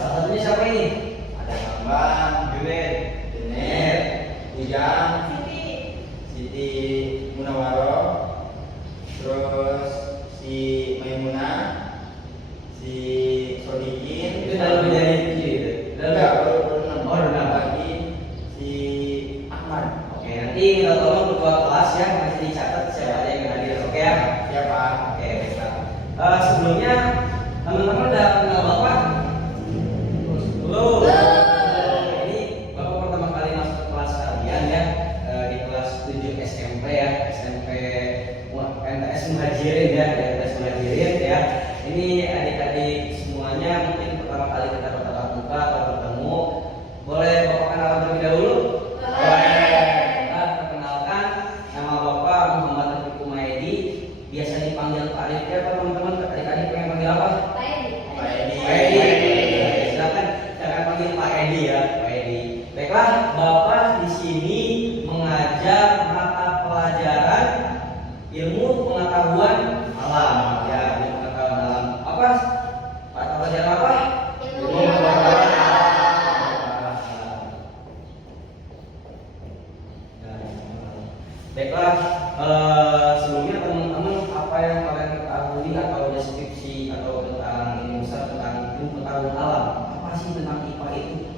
salah satunya siapa ini? Ada Bambang, Junet, Ujang, Siti Munawaro, terus si Maimunah, si Sodikin. Itu dalam menjadi itu. Enggak, baru 6. Oh, 6 lagi si Ahmad. Oke, nanti minta tolong ketua kelas ya, masih dicatat siapa aja yang hadir. Oke ya? Siapa? Oke, baiklah. Sebelumnya teman-teman udah kenal Bapak? Belum. Ini Bapak pertama kali masuk ke kelas kalian ya, di kelas 7 SMP ya, SMP MTS Muhajirin ya, MTS Muhajirin ya. Ini adik-adik semuanya mungkin pertama kali kita bertatap muka atau bertemu. Boleh Bapak kenalan terlebih dahulu? Kita perkenalkan, nama Bapak Muhammad Rafiq Kumaydi, biasa dipanggil Pak Arif ya teman-teman. Adik-adik pengen panggil apa? Pak Edi. Pak Edi. Silakan jangan panggil Pak Edi ya, Pak Edi. Baiklah, Bapak di sini mengajar mata pelajaran ilmu pengetahuan alam ya, ilmu pengetahuan alam. Apa? Mata pelajaran apa? Ilmu pengetahuan alam. Baiklah, sebelumnya teman-teman apa yang kalian ketahui atau deskripsi atau tentang ilmu besar tentang ilmu pengetahuan alam? Apa sih tentang IPA itu?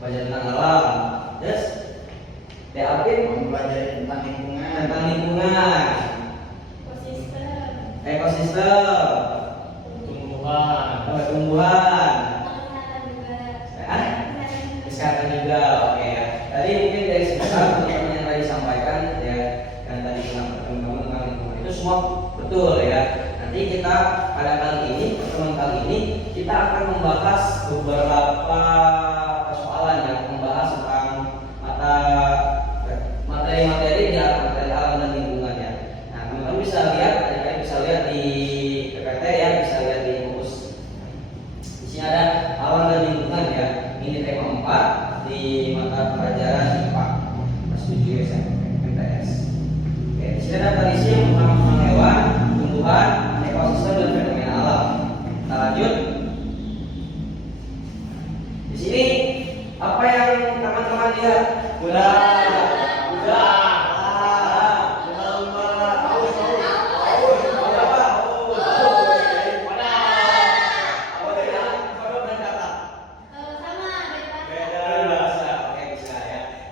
Belajar tentang alam. Yes. DAP Mempelajari tentang lingkungan. tentang lingkungan, ekosistem, tumbuhan, kesehatan juga. Oke ya. Tadi mungkin dari sebesar teman-teman yang tadi sampaikan ya, yang tadi teman-teman tentang lingkungan itu semua betul ya. Nanti kita pada kali ini, pertemuan kali ini kita akan membahas beberapa persoalan yang membahas tentang materi-materi di materi alam dan lingkungan ya. Nah, teman-teman bisa lihat, adik-adik bisa lihat di PPT ya, bisa lihat di bukus. Di sini ada alam dan lingkungan ya. Ini tema 4 di mata pelajaran IPA kelas 7 SMP MTS. Oke, di sini ada terisi yang tentang hewan, tumbuhan, ekosistem dan fenomena alam. Kita lanjut. Di sini apa yang teman-teman lihat? Kuda.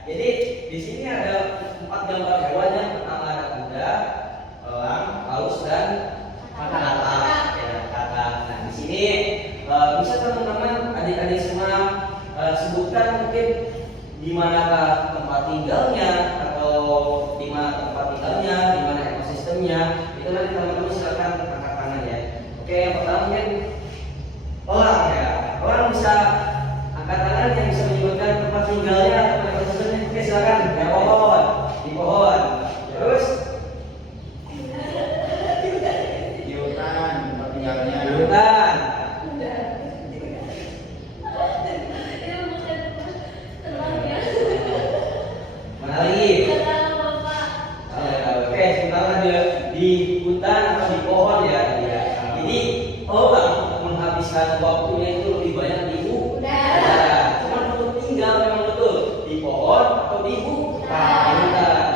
Jadi di sini ada 4 gambar hewan yang pertama ada kuda, elang, paus dan katak. Ya, katak. Nah di sini bisa teman-teman adik-adik semua sebutkan mungkin di manakah tempat tinggalnya atau di mana tempat tinggalnya, di mana ekosistemnya. Itu nanti teman-teman silakan angkat tangan ya. Oke, yang pertama mungkin elang ya. Elang bisa angkat tangan yang bisa menyebutkan tempat tinggalnya atau ekosistemnya. Oke, silakan. Di pohon, di pohon. Terus Di hutan tempat tinggalnya. di hutan. Mana lagi? Oke, sementara di hutan atau di pohon ya. Jadi elang menghabiskan waktunya itu lebih banyak di udara. Cuma untuk tinggal memang betul di pohon atau di hutan.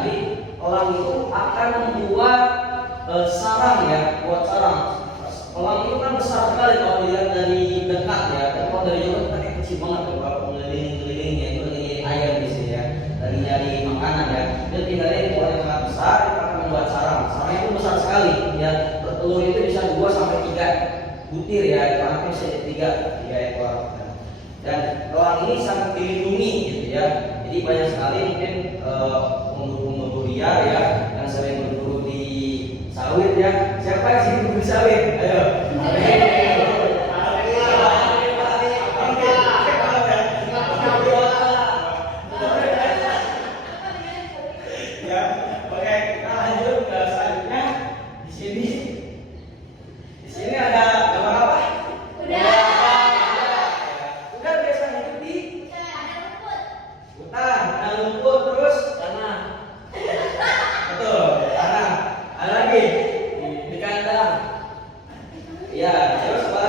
Jadi elang itu akan membuat sarang ya, buat sarang. Elang itu kan besar sekali kalau dilihat dari dekat ya. Tapi kalau dari jauh kan kecil banget tuh, kalau mengelilingi-kelilingnya itu lagi ayam di sini ya, lagi nyari makanan ya. Dia tinggalnya di pohon yang sangat besar, itu akan membuat sarang. Sarang itu besar sekali ya, bertelur itu bisa 2 sampai 3 butir ya, itu hampir bisa 3 ekor. Dan elang ini sangat dilindungi gitu ya. Jadi banyak sekali mungkin pengunjung-pengunjung liar ya yang sering berburu di sawit ya. Siapa yang sering berburu di sawit? Ayo. Ya, oke, kita lanjut ke selanjutnya. Di sini ada gambar apa? Udah biasa hidup di hutan, ada lumpur terus tanah. Betul, tanah. Ada lagi di kandang. Ya, terus apa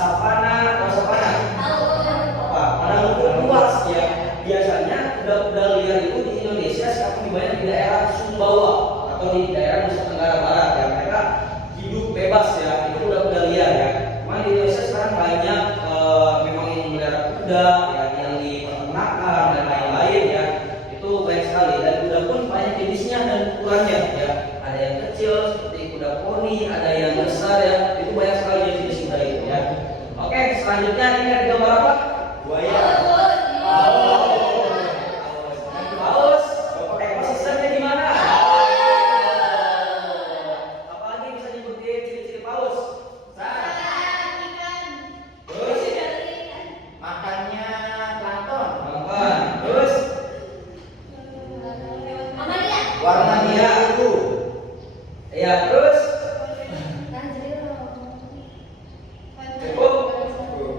savana atau savana. Apa? Padang rumput luas ya. Biasanya kuda-kuda liar itu di Indonesia sekarang lebih banyak di daerah Sumbawa atau di daerah Nusa Tenggara Barat ya. Mereka hidup bebas ya. Itu kuda-kuda liar ya. Cuman di Indonesia sekarang banyak memang yang melihara kuda ya, yang di peternakan dan lain-lain ya. Itu banyak sekali dan kuda pun banyak jenisnya dan ukurannya ya. Ada yang kecil seperti kuda poni, ada yang besar ya. Itu banyak sekali jenis kuda itu ya. Oke, selanjutnya ini ada gambar apa? Buaya. Paus. Ekosistemnya di mana? Apalagi bisa nyebutin ciri-ciri paus? Terus Makannya plankton. makan. Terus Warna biru. ya terus cukup.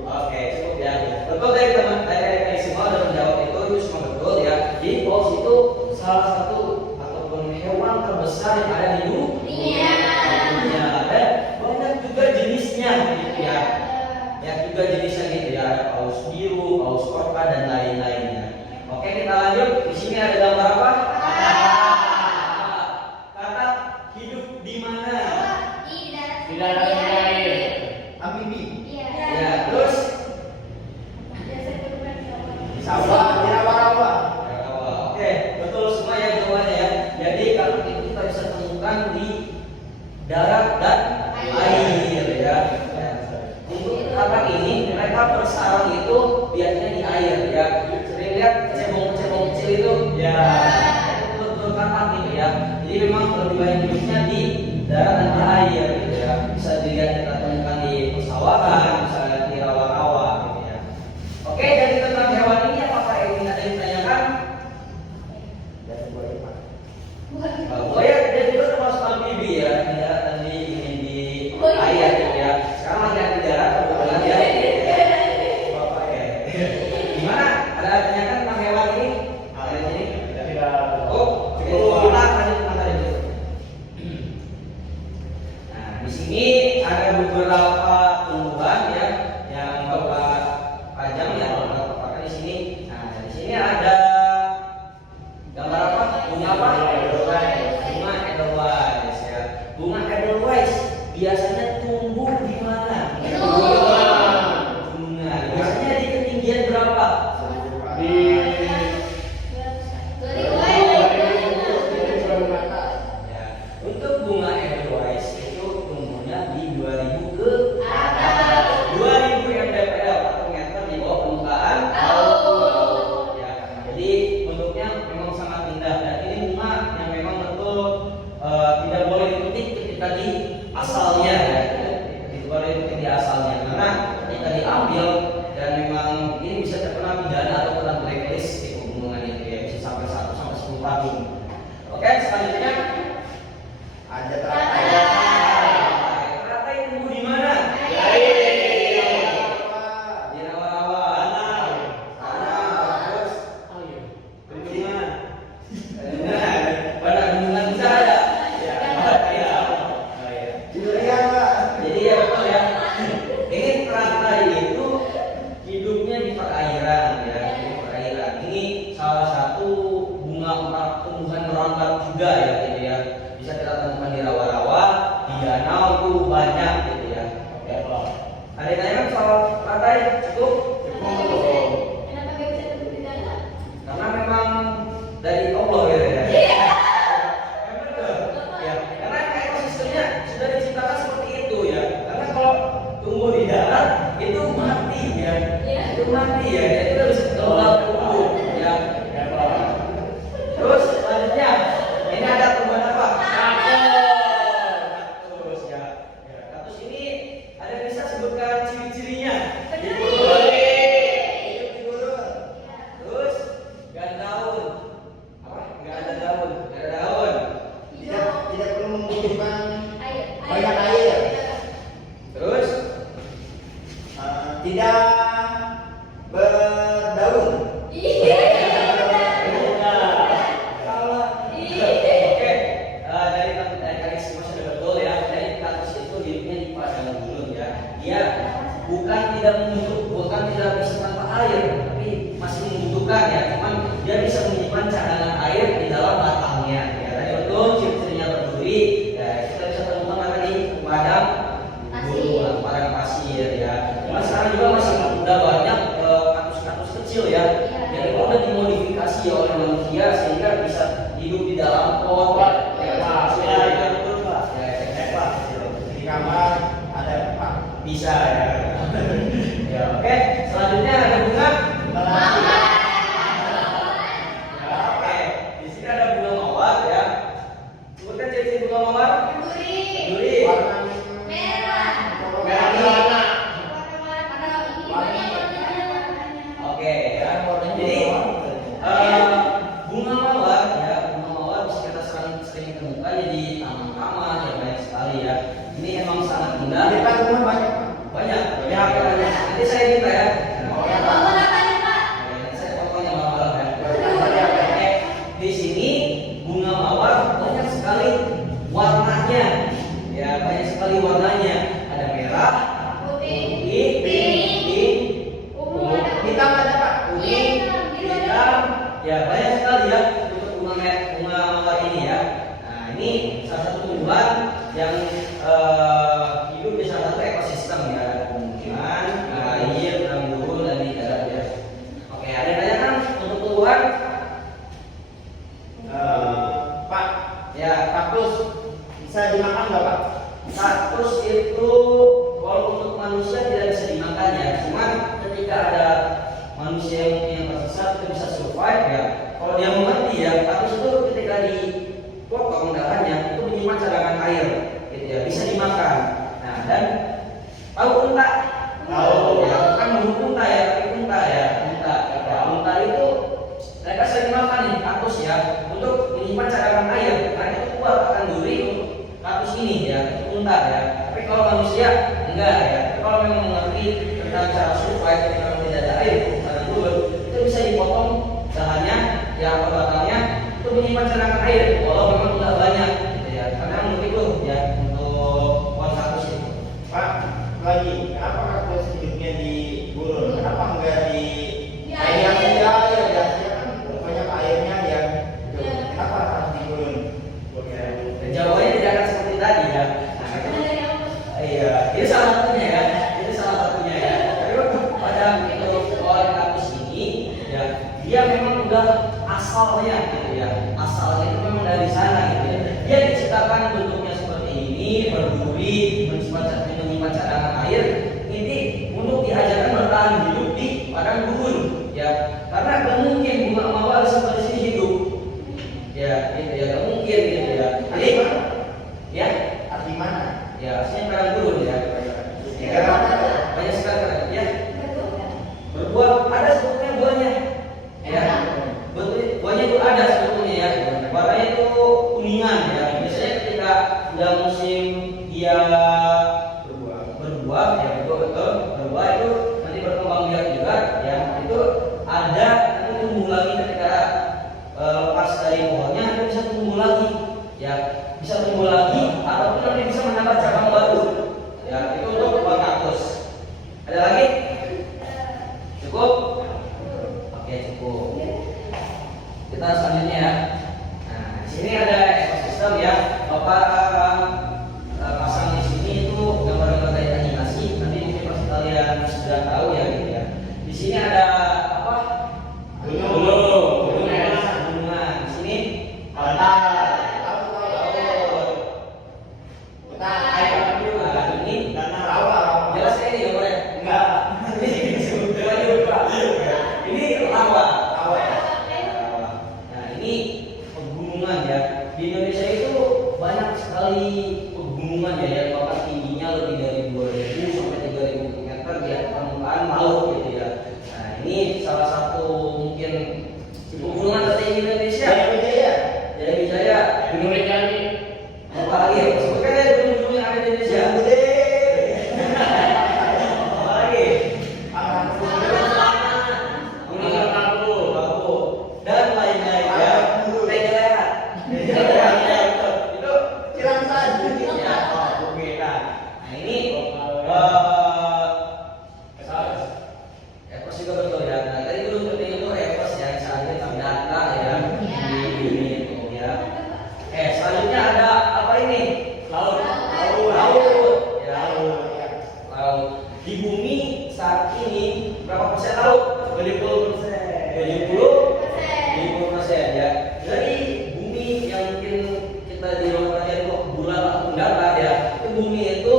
Oke, cukup ya. Betul dari teman dari semua sudah menjawab itu semua betul ya. Jadi paus itu salah satu ataupun hewan terbesar yang ada di dunia. Dan banyak juga jenisnya gitu ya. Ya juga jenisnya gitu ya. Ada paus biru, paus orca dan lain-lainnya. Oke, kita lanjut. Di sini ada gambar apa? Kata hidup di mana? Amfibi. Ya, terus Sawah. Rawa-rawa. Oke, betul semua ya jawabannya ya. Jadi kalau itu kita bisa temukan di darat dan air ya. Untuk kata ini mereka bersarang itu biasanya di air ya. Sering lihat cebong-cebong kecil itu ya. Itu betul kata gitu ya. Jadi memang lebih banyak hidupnya di darat dan di air gitu ya. Bisa dilihat kita temukan di persawahan, bisa lihat di rawa-rawa gitu ya. Oke, dari tentang hewan ini apakah ini ada yang ditanyakan? Buaya dia juga termasuk amfibi ya, di darat dan di air gitu ya. Sekarang lagi ada di darat kebetulan ya. Bapak ya. Gimana? Ada tanyakan tentang hewan ini? Ada di sini? Oh, kita lanjut materi dulu. Nah, di sini ada beberapa tumbuhan ya yang Bapak pajang ya, Bapak pakai di sini. Nah, di sini ada gambar apa? Bunga apa? Bunga Edelweiss ya. Bunga Edelweiss biasanya tumbuh di mana? Bunga. Biasanya di ketinggian berapa? Ya. Untuk bunga Edelweiss itu tumbuhnya di 2000 ke 2000 mdpl atau meter di bawah permukaan laut. Ya. Jadi bentuknya memang sangat indah dan ini bunga yang memang betul tidak boleh dipetik ketika di asalnya ya. Tidak boleh dipetik di asalnya karena ketika diambil dan memang ini bisa terkena pidana atau kena blacklist di hubungan itu ya, bisa sampai 1 sampai 10 tahun. Oke, selanjutnya Ada teratai tumbuh di mana? Di rawa-rawa. Terus bendungan. Pada bendungan bisa ada. Ya. Durian, Pak. Jadi ya betul ya. Ini teratai itu hidupnya di perairan ya, di perairan. Ini salah satu bunga tumbuhan merambat juga ya, gitu ya. Bisa kita temukan di rawa-rawa, di danau itu banyak gitu ya. Oke. Ada yang tanya soal teratai? Cukup? Karena memang dari Allah gitu ya. Ya betul. Ya, karena ekosistemnya sudah diciptakan seperti itu ya. Karena kalau tumbuh di darat itu mati ya. Itu mati ya. Jadi kita bisa tinggal tumbuh ya. Terus selanjutnya ini ada tumbuhan apa? Kaktus ya. Kaktus ini ada yang bisa sebutkan ciri-cirinya. Hidup di gurun. Terus gak daun. Apa? Gak ada daun. Gak ada daun. Tidak perlu membutuhkan banyak air. Terus Tidak berdaun. Oke, dari kali semua sudah betul ya. Dari kaktus itu hidupnya di padang gurun ya. Dia bukan tidak bukan tidak bisa tanpa air, tapi masih membutuhkan ya. Cuman dia bisa menyimpan cadangan air di dalam batangnya. Ya, tadi betul ciri-cirinya berduri. Ya, kita bisa temukan mana di padang gurun, padang pasir ya. Cuman sekarang juga masih udah banyak kaktus-kaktus kecil ya. Yang itu udah dimodifikasi oleh manusia sehingga bisa hidup di dalam pot. Di kamar ada Pak. Bisa ya. Ya, oke. Selanjutnya ada bunga. Ya, oke. Di sini ada bunga mawar ya. Sebutkan ciri-ciri bunga mawar. Duri. Oke ya. Jadi bunga mawar ya, bunga mawar bisa kita sering temukan ya di taman-taman ya, banyak sekali ya. Ini emang sangat Di indah. depan rumah banyak Pak. Banyak. Ya, nanti saya minta ya. Oke, nanti saya fotonya malam-malam ya. Oke, di sini bunga mawar banyak sekali warnanya. Ya, banyak sekali warnanya. Ada merah, putih, pink, Hitam ada Pak. kuning, hitam. Ya, banyak sekali ya untuk bunga mawar ini ya. Nah, ini salah satu tumbuhan yang hidup di salah satu ekosistem ya, ada pemukiman, air, gurun dan di darat ya. Oke, ada yang tanyakan untuk tumbuhan? Pak, Ya, kaktus bisa dimakan nggak Pak? kaktus itu kalau untuk manusia tidak bisa dimakan ya. Cuman ketika ada manusia yang tersesat itu bisa survive ya. Kalau dia mengerti ya, kaktus itu ketika dipotong dahannya itu menyimpan cadangan air, gitu ya, bisa dimakan. Nah, dan tahu unta? Tahu ya, kan burung unta ya, tapi unta ya, unta. Ya, unta itu mereka sering makan nih kaktus ya untuk menyimpan cadangan air. Karena itu kuat akan duri untuk kaktus ini ya, itu unta ya. Tapi kalau manusia enggak ya. Tapi kalau memang mengerti tentang cara survive kalau tidak ada air, cadangan dulu itu bisa dipotong dahannya, ya batangnya itu menyimpan cadangan air. Walau memang tidak banyak, gitu ya. Karena menurut itu ya untuk pohon kaktus itu. Pak, lagi, kenapa kaktus hidupnya di gurun? Kenapa enggak di air yang saja? Ya, biasanya kan banyak airnya ya. Kenapa harus di gurun? Dan jawabannya tidak akan seperti tadi ya. Iya, ini salah satunya ya. Ini salah satunya ya. Tapi pada pohon kaktus ini ya, dia memang udah asalnya gitu ya. Asalnya itu memang dari sana gitu ya. Dia diciptakan bentuknya seperti ini, berduri, menyimpan cadangan air. Ini untuk diajarkan bertahan hidup di padang gurun ya. Karena gak mungkin bunga mawar seperti sini hidup. Ya, gitu ya, gak mungkin gitu ya. Jadi, ya, Di mana? ya, aslinya padang gurun ya. Ya, banyak sekali ya. Berbuah, ada sebetulnya buahnya. Ya, betul, buahnya itu ada sebetulnya ya. Warnanya itu kuningan ya. Biasanya ketika udah musim dia berbuah ya, betul berbuah itu nanti berkembang biak juga ya. Itu ada nanti tumbuh lagi ketika lepas dari pohonnya, itu bisa tumbuh lagi ya, bisa tumbuh lagi ataupun nanti bisa menambah cabang baru ya. Itu untuk buah kaktus. Ada lagi? Cukup? Oke, cukup. Kita selanjutnya ya. Nah, di sini ada ekosistem ya. Bapak pasang di sini itu gambar-gambar dari animasi. Nanti mungkin pasti kalian sudah tahu ya gitu ya. Di sini ada apa? Gunung. Di sini Pantai. ini Rawa. jelas ini gambarnya. Enggak. Ini rawa. Rawa. Nah, ini pegunungan ya. Di Indonesia itu banyak sekali pegunungan ya, yang bahkan tingginya lebih dari 2.000 sampai 3.000 meter di atas permukaan laut gitu ya. Nah, ini salah satu mungkin ini berapa persen tahu? 70%. 70% ya. Dari bumi yang mungkin kita di luar aja itu bulan atau darat ya, itu bumi itu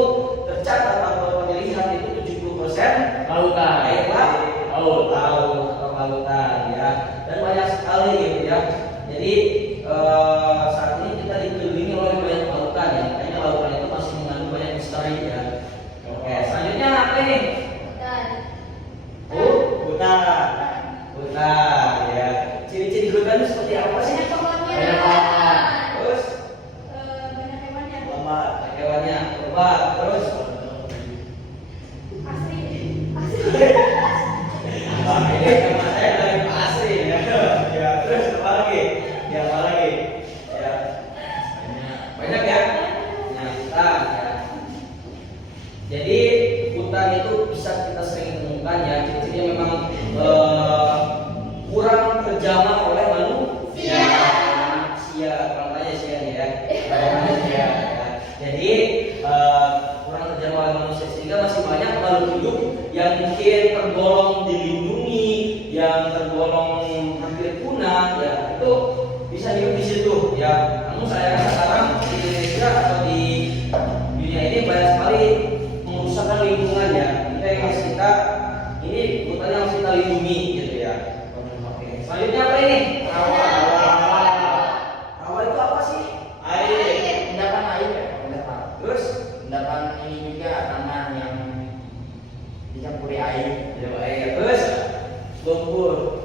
tercatat atau dilihat itu 70% Lautan. air laut atau lautan ya, dan banyak sekali gitu ya. Jadi saat ini kita dikelilingi oleh banyak lautan ya, makanya lautan itu masih mengandung banyak misteri ya. Oke, selanjutnya apa ini? Hutan ya. Ciri-ciri hutan itu seperti apa sih? Terus hewannya lebat, terus ini sama saya dari pasir ya. Ya, terus apa lagi? Ya, banyak ya. Hutan ya. Jadi hutan itu bisa kita sering temukan ya. Ciri-cirinya memang kurang terjamah oleh manusia. Kalau tanya sih ya. Manusia. Ya. Jadi kurang terjamah oleh manusia sehingga masih banyak makhluk hidup yang mungkin tergolong dilindungi, yang tergolong hampir punah ya, itu bisa hidup di situ ya. Namun saya rasa sekarang di Indonesia atau di dunia ini banyak sekali merusakkan lingkungan ya. Kita yang harus ini hutan yang harus kita lindungi gitu ya. Oke. Selanjutnya apa ini? Rawa itu apa sih? Endapan air ya, endapan. Terus Endapan ini juga tanah yang dicampuri air. ya air. Terus lumpur.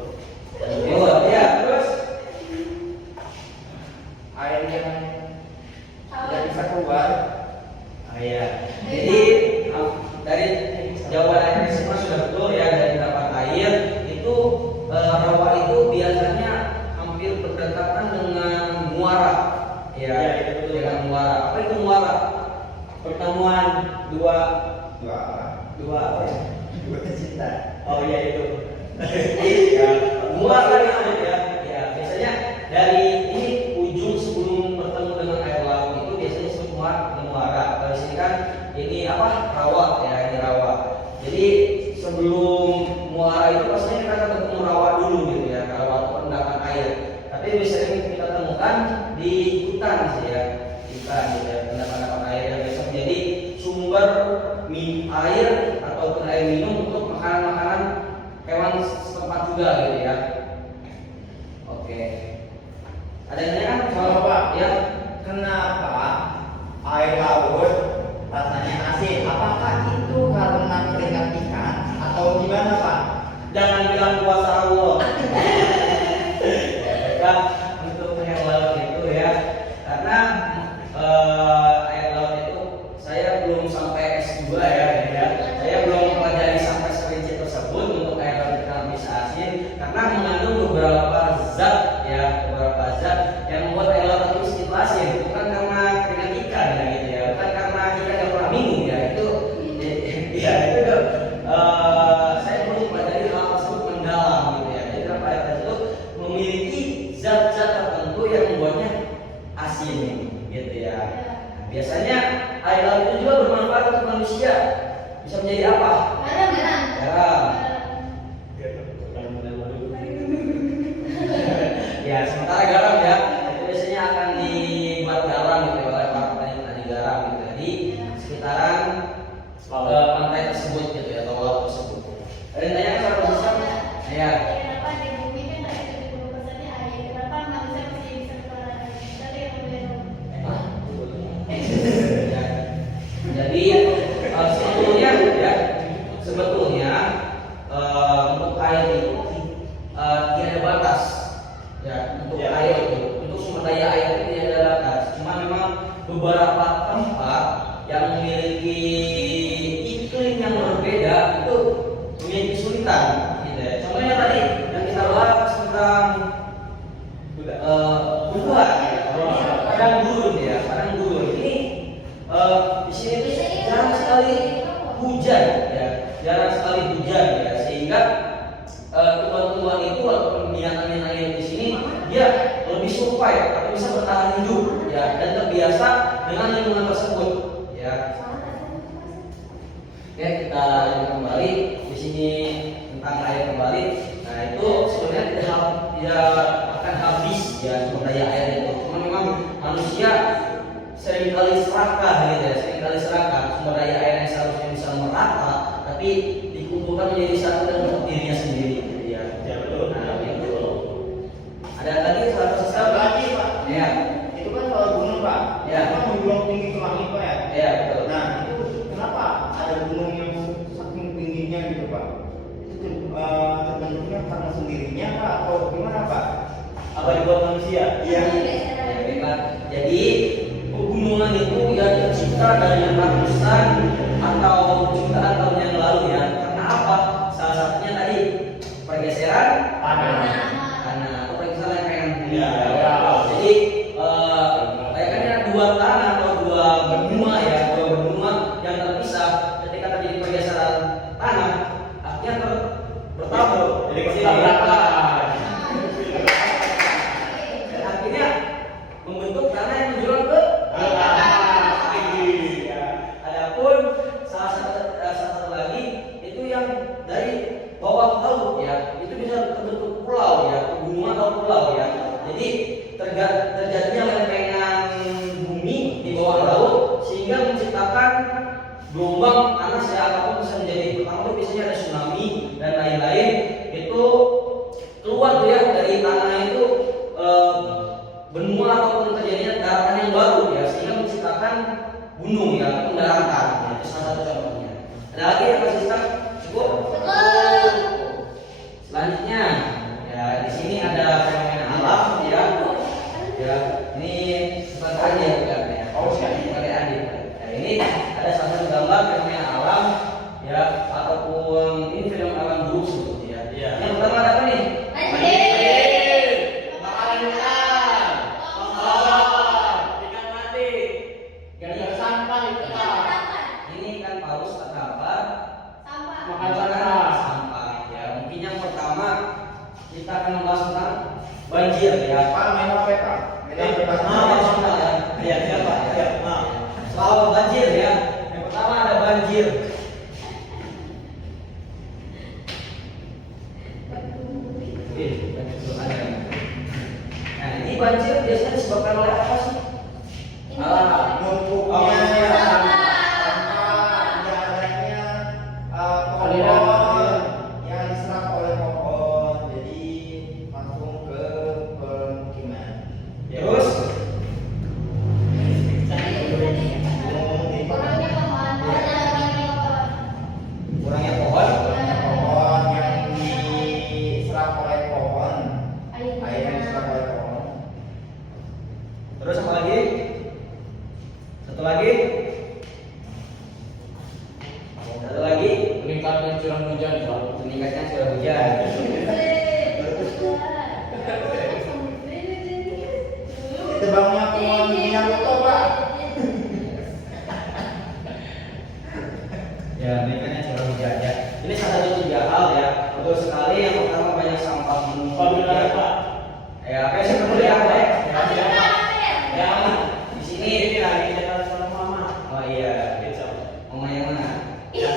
Oh ya, terus Air yang tidak bisa keluar. iya. Jadi dari jawaban semua sudah betul ya, dari dapat air itu rawa itu biasanya hampir berdekatan dengan muara. Ya, itu betul dengan muara. Apa itu muara? Pertemuan dua apa ya? Dua cinta. Oh iya itu. Ya, muara ya. Ya, biasanya dari ini ujung sebelum bertemu dengan air laut itu biasanya disebut muara. Kalau di sini kan ini apa? Rawa ya, ini rawa. Jadi sebelum muara itu pastinya kita akan ketemu rawa dulu gitu ya, rawa atau endapan air. Tapi biasanya kita temukan di hutan sih ya, hutan gitu ya, endapan air yang biasa menjadi sumber air ataupun air minum untuk makanan-makanan hewan setempat juga gitu ya. Oke. Ada yang tanya kan soal apa? Ya. Kenapa air laut rasanya asin? Apakah itu karena keringat ikan atau gimana, Pak? Jangan bilang kuasa Allah. Ya, untuk air laut itu ya, karena air laut itu saya belum sampai S2 ya. Saya belum mempelajari sampai serinci tersebut untuk air laut kenapa bisa asin, karena mengandung beberapa zat yang membuat air laut itu sedikit asin, bukan karena keringat ikan ya gitu ya, bukan karena ikan yang pernah minum ya itu. Ya itu saya perlu mempelajari hal tersebut mendalam gitu ya. Jadi kenapa air laut itu memiliki zat-zat tertentu yang membuatnya asin gitu ya. Nah, biasanya air laut itu juga bermanfaat untuk manusia. Bisa menjadi apa? Garam. Ya, sementara garam ya, itu biasanya akan dibuat garam gitu ya, oleh para petani garam gitu ya, di sekitaran pantai tersebut gitu ya, atau laut tersebut. Ada yang tanya soal bisa? Ya. Jadi sebetulnya untuk air itu tidak ada batas ya, untuk air itu, untuk sumber daya air itu tidak ada batas. Cuma memang beberapa tempat yang memiliki iklim yang berbeda itu memiliki kesulitan gitu ya. Contohnya tadi yang kita bahas tentang buah ya, padang gurun ya, padang gurun ini di sini tuh jarang sekali hujan ya, sehingga tumbuhan-tumbuhan itu atau binatang-binatang yang di sini dia lebih survive atau bisa bertahan hidup ya, dan terbiasa dengan lingkungan tersebut ya. Oke, kita lanjut kembali. Di sini sini tentang air kembali. Nah itu sebenarnya tidak akan habis ya sumber daya air itu. Cuma memang manusia seringkali serakah gitu ya, seringkali serakah sumber daya air yang seharusnya bisa merata, tapi dikumpulkan menjadi satu dan untuk dirinya sendiri gitu ya. Ya betul. Nah gitu. Ada lagi salah satu Satu lagi Pak. Ya. Itu kan soal gunung Pak. Ya. Itu kan menjulang tinggi ke langit Pak ya. Ya betul. Nah itu kenapa ada gunung yang saking tingginya gitu Pak? Itu terbentuknya karena sendirinya Pak atau gimana Pak? Apa dibuat manusia? Iya. Ya, baiklah. Jadi pegunungan itu ya tercipta dari ratusan atau jutaan tahun yang lalu ya. Karena apa? Salah satunya tadi pergeseran tanah atau pergeseran lereng bumi. Ya. Jadi bayangkannya dua tanah atau dua benua ya, dua benua yang terpisah ketika terjadi pergeseran tanah, akhirnya bertabur. Jadi Sini. bertabrakan. Dan akhirnya membentuk tanah yang menjulang ke Tinggi. adapun salah satu lagi itu yang dari bawah laut ya, itu bisa terbentuk pulau ya, pegunungan atau pulau ya. Jadi terjadinya lempengan bumi di bawah laut sehingga menciptakan gelombang panas ya, apapun bisa menjadi pertama itu biasanya ada tsunami dan lain-lain. Itu keluar tuh ya dari tanah itu benua ataupun terjadinya daratan yang baru ya, sehingga menciptakan gunung ya, daratan ya, itu salah satu contohnya. Ada lagi yang masih cukup? Selanjutnya ya di sini ada fenomena alam ya. Ya ini seperti aja bukan ya. Oh, siap. Seperti aja. Nah, ini ada salah satu gambar fenomena alam ya, ataupun ini fenomena alam buruk sebetulnya. Iya. Yang pertama ada apa nih? Ini kan paus atau apa? Sampah ya. Mungkin yang pertama kita akan membahas tentang banjir ya. Pak main apa Pak? Main apa Pak? Maksudnya ya. Iya, iya Pak. Ya. Soal banjir ya. Yang pertama ada banjir. Nah, ini banjir biasanya disebabkan oleh apa sih? Alam. Numpuknya sampah, jalannya pohon yang diserap oleh pohon, jadi langsung ke permukiman. Terus kurangnya pohon. Pohon yang diserap oleh pohon, air yang diserap oleh pohon. Terus apa lagi? Satu lagi. Satu lagi. Meningkatkan curah hujan, Pak. Meningkatkan curah hujan. Ditebangnya pohon minyak itu Pak. Ya, meningkatnya curah hujan ya. Ini salah satu tiga hal ya. Betul sekali. Yang pertama banyak sampah menumpuk ya. Pak. Ya, apa sih perlu ya, Pak? Ya, di sini. Ini lagi kita sama mama. Oh iya, mama yang mana? Ya,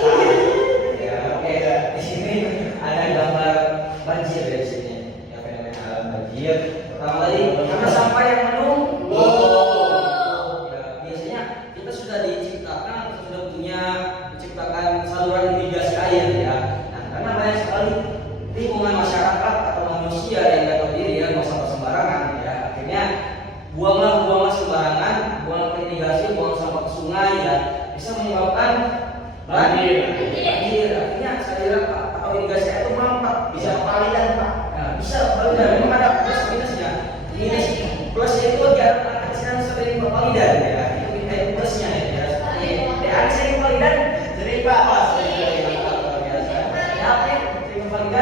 oke. Di sini ada gambar banjir ya di sini. Ya, fenomena alam banjir. Pertama tadi ada sampah yang menumpuk. Ya, biasanya kita sudah menciptakan saluran irigasi air ya. Nah, karena banyak sekali lingkungan masyarakat atau manusia yang nggak tahu diri ya, nggak sampah sembarangan ya. Akhirnya buanglah sembarangan, buang ke irigasi, buang sampah ke sungai ya, bisa menyebabkan banjir. Akhirnya saluran atau irigasi air itu mampat, bisa Palidan Pak. nah, bisa palidan. Memang ada plus minusnya. Minus plusnya itu agar sekarang sering berpalidan ya. Itu plusnya ya. Seperti ada sering palidan. Jadi Pak, Ya, apa yang sering berpalidan?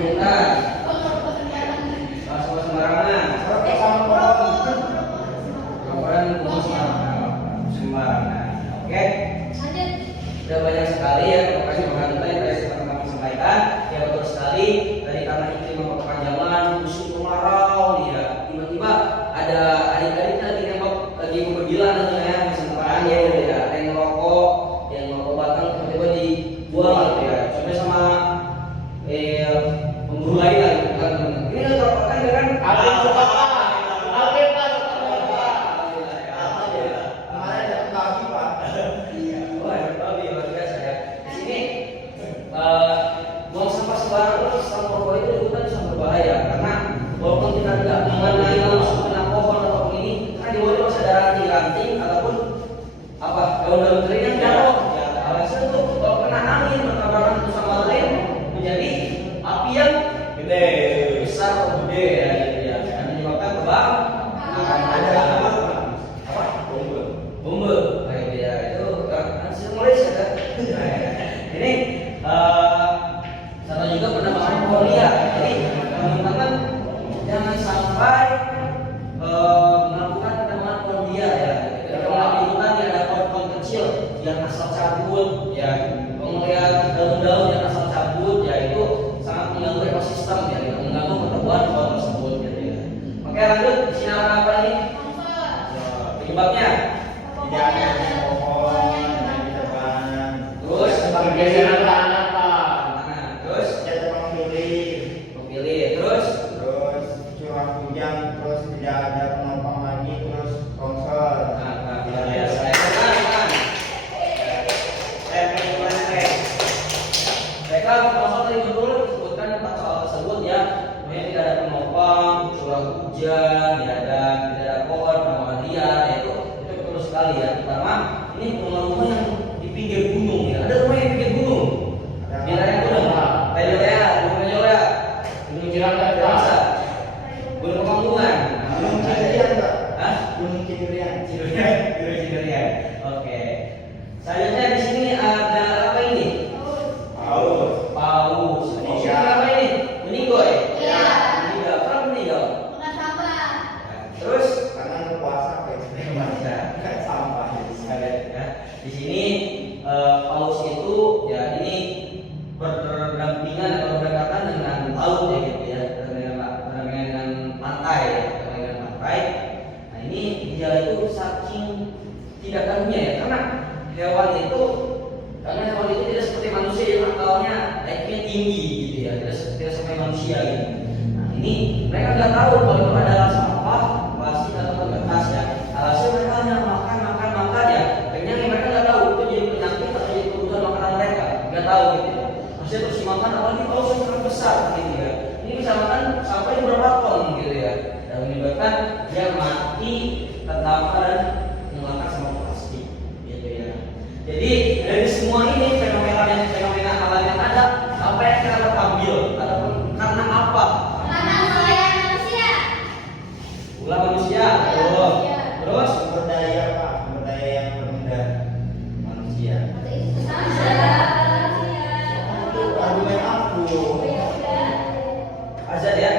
hutan, bahasa sembarangan, Rokok sama pohon. kemudian kumpul sembarangan. Oke, sudah banyak sekali ya pokoknya mengenai yang tadi teman-teman sampaikan. Ya betul sekali. Dari karena iklim yang berkepanjangan, musim kemarau, ya tiba-tiba ada adik-adik lagi berbilang ya, sembarangan ya, ya, ada yang ngerokok batang tiba-tiba dibuang gitu ya. Sampai sama pemburu lain lah, gitu kan. Ini kan rokok kan kan Alvin suka Pak. Alvin Pak. Kemarin dapat lagi Pak. Wah, lebih luar biasa ya. Di sini buang sampah sembarangan terus sampah rokok itu juga sangat berbahaya karena walaupun kita tidak mengenai langsung kena pohon atau ini, kan di bawahnya masih ada ranting-ranting ataupun apa daun-daun kering yang jatuh. Ya, alasan itu kalau kena angin bertabrakan satu sama lain menjadi api yang Gede. besar atau gede ya, gitu ya. Dan menyebabkan akan ada apa? Bombe, kayak dia itu hasil Malaysia kan. Ini sama juga penambangan pohon liar. Jadi teman-teman jangan sampai melakukan penambangan pohon liar ya. Kalau di hutan ya ada pohon kecil yang asal cabut, ya melihat daun-daun yang asal cabut, ya itu sangat mengganggu ekosistem ya, mengganggu pertumbuhan pohon tersebut gitu ya. Oke lanjut, di sini apa ini? Penyebabnya? Tidak ada pohon yang ditebang. Terus Pergeseran tanah Pak. Nah, terus Tidak tebang pilih. memilih, terus Terus curah hujan, terus tidak ada penopang lagi, terus longsor. nah, luar biasa. Kan? Baiklah, pasal tadi betul disebutkan 4 soal tersebut ya. Kemudian tidak ada penopang, curah hujan, tidak ada pohon, penambangan liar, ya itu betul sekali ya. Pertama, ini rumah-rumah yang di pinggir gunung ya. Ada rumah yang di pinggir gunung. Wilayah gunung. Wilayah gunung ya. Gunung Ciracas Tidak Pak. bisa. Gunung Pemanggungan. Gunung Cidurian Pak. Hah? Gunung Cidurian. Cidurian. Oke. Selanjutnya di sini ada apa ini? Paus. Paus. Paus itu apa ini? Meninggoy. Meninggal. Kenapa meninggal? Terus Karena berpuasa Pak. Kayak sampah. ya. Di sini paus itu ya ini berdampingan atau berdekatan dengan laut ya gitu ya, berdampingan dengan pantai, ya, berdampingan dengan pantai. Nah ini dia itu saking tidak karunya ya, karena hewan itu tidak seperti manusia yang akalnya IQ-nya tinggi gitu ya, tidak sampai manusia gitu. Nah ini mereka nggak tahu kalau itu adalah sampah, plastik atau kertas ya. Alhasil mereka hanya makan ya, kenyang ya, mereka nggak tahu itu jadi penyakit atau jadi kebutuhan makanan mereka, nggak tahu gitu ya. Masih terus dimakan, apalagi paus yang sangat besar gitu ya. Ini bisa makan sampai berapa ton gitu ya, dan menyebabkan dia mati terdampar dan memakan sama plastik gitu ya. Jadi dari semua ini fenomena alam yang ada, apa yang kita ambil ataupun karena apa? Ulah manusia. Terus Sumber daya Pak, sumber daya yang rendah manusia. Itu argumen aku. azan ya.